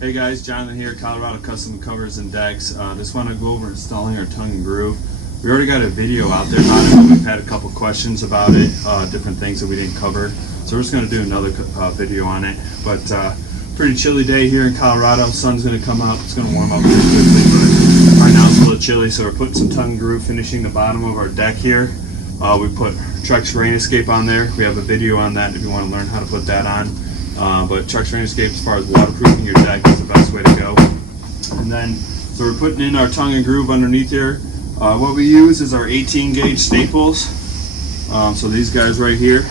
Hey guys, Jonathan here, Colorado Custom Covers and Decks. Just want to go over installing our tongue and groove. We already got a video out there about it, but we've had a couple questions about it, different things that we didn't cover. So we're just going to do another video on it. But pretty chilly day here in Colorado. Sun's going to come out. It's going to warm up pretty quickly, but right now it's a little chilly. So we're putting some tongue and groove, finishing the bottom of our deck here. We put Trex Rain Escape on there. We have a video on that if you want to learn how to put that on. But Trex Rain Escape, as far as waterproofing your deck, is the best way to go. And then, so we're putting in our tongue and groove underneath here. What we use is our 18 gauge staples. So these guys right here.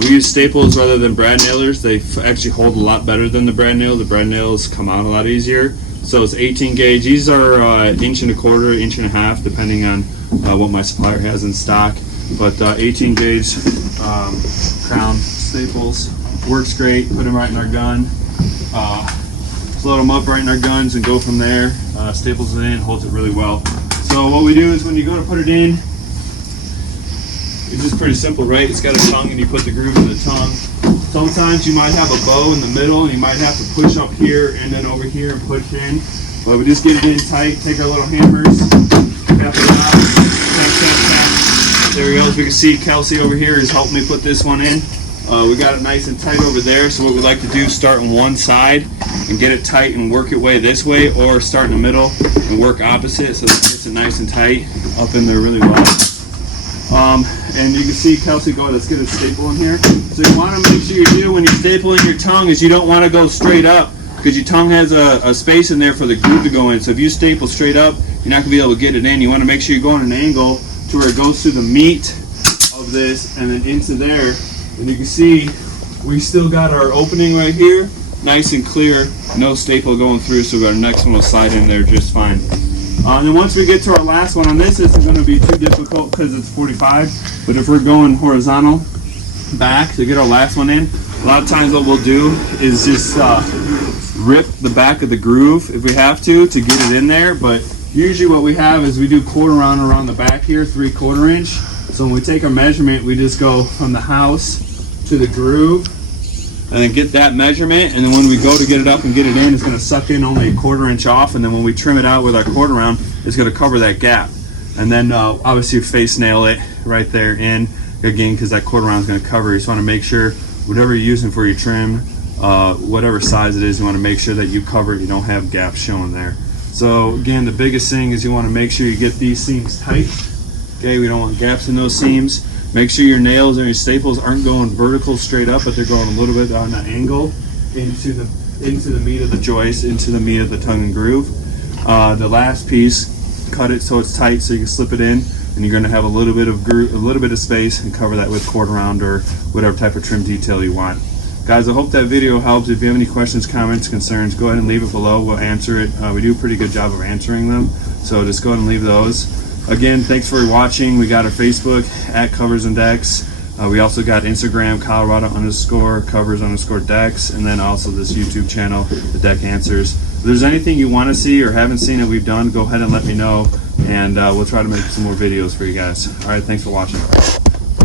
We use staples rather than brad nailers. They actually hold a lot better than the brad nail. The brad nails come out a lot easier. So it's 18 gauge. These are inch and a quarter, inch and a half, depending on what my supplier has in stock. But 18 gauge crown staples. Works great. Put them right in our gun. Float them up right in our guns and go from there. Staples it in, holds it really well. So what we do is when you go to put it in, it's just pretty simple, right? It's got a tongue and you put the groove in the tongue. Sometimes you might have a bow in the middle and you might have to push up here and then over here and push in. But we just get it in tight, take our little hammers, tap it out, tap, tap, tap. There we go. As we can see, Kelsey over here is helping me put this one in. We got it nice and tight over there, so what we like to do is start on one side and get it tight and work it way this way, or start in the middle and work opposite so that it gets it nice and tight up in there really well. And you can see Kelsey go, let's get a staple in here. So you want to make sure you do when you're stapling your tongue is you don't want to go straight up because your tongue has a space in there for the groove to go in. So if you staple straight up, you're not going to be able to get it in. You want to make sure you go on an angle to where it goes through the meat of this and then into there. And you can see we still got our opening right here, nice and clear, no staple going through, so our next one will slide in there just fine. And then once we get to our last one on this isn't going to be too difficult because it's 45, but if we're going horizontal back to get our last one in, a lot of times what we'll do is just rip the back of the groove if we have to get it in there, but usually what we have is we do quarter round around the back here, 3/4 inch. So when we take our measurement, we just go from the house to the groove and then get that measurement, and then when we go to get it up and get it in, it's going to suck in only 1/4 inch off, and then when we trim it out with our quarter round, it's going to cover that gap. And then obviously face nail it right there in again because that quarter round is going to cover. You just want to make sure whatever you're using for your trim, whatever size it is, you want to make sure that you cover it, you don't have gaps showing there. So again, the biggest thing is you want to make sure you get these seams tight. Okay, we don't want gaps in those seams. Make sure your nails and your staples aren't going vertical straight up, but they're going a little bit on an angle into the meat of the joist, into the meat of the tongue and groove. The last piece, cut it so it's tight so you can slip it in, and you're going to have a little bit of space and cover that with quarter round or whatever type of trim detail you want. Guys, I hope that video helps. If you have any questions, comments, concerns, go ahead and leave it below. We'll answer it. We do a pretty good job of answering them, so just go ahead and leave those. Again, thanks for watching. We got our Facebook at Covers and Decks. We also got Instagram, Colorado_Covers_Decks, and then also this YouTube channel, The Deck Answers. If there's anything you want to see or haven't seen that we've done, go ahead and let me know, and we'll try to make some more videos for you guys. All right, thanks for watching.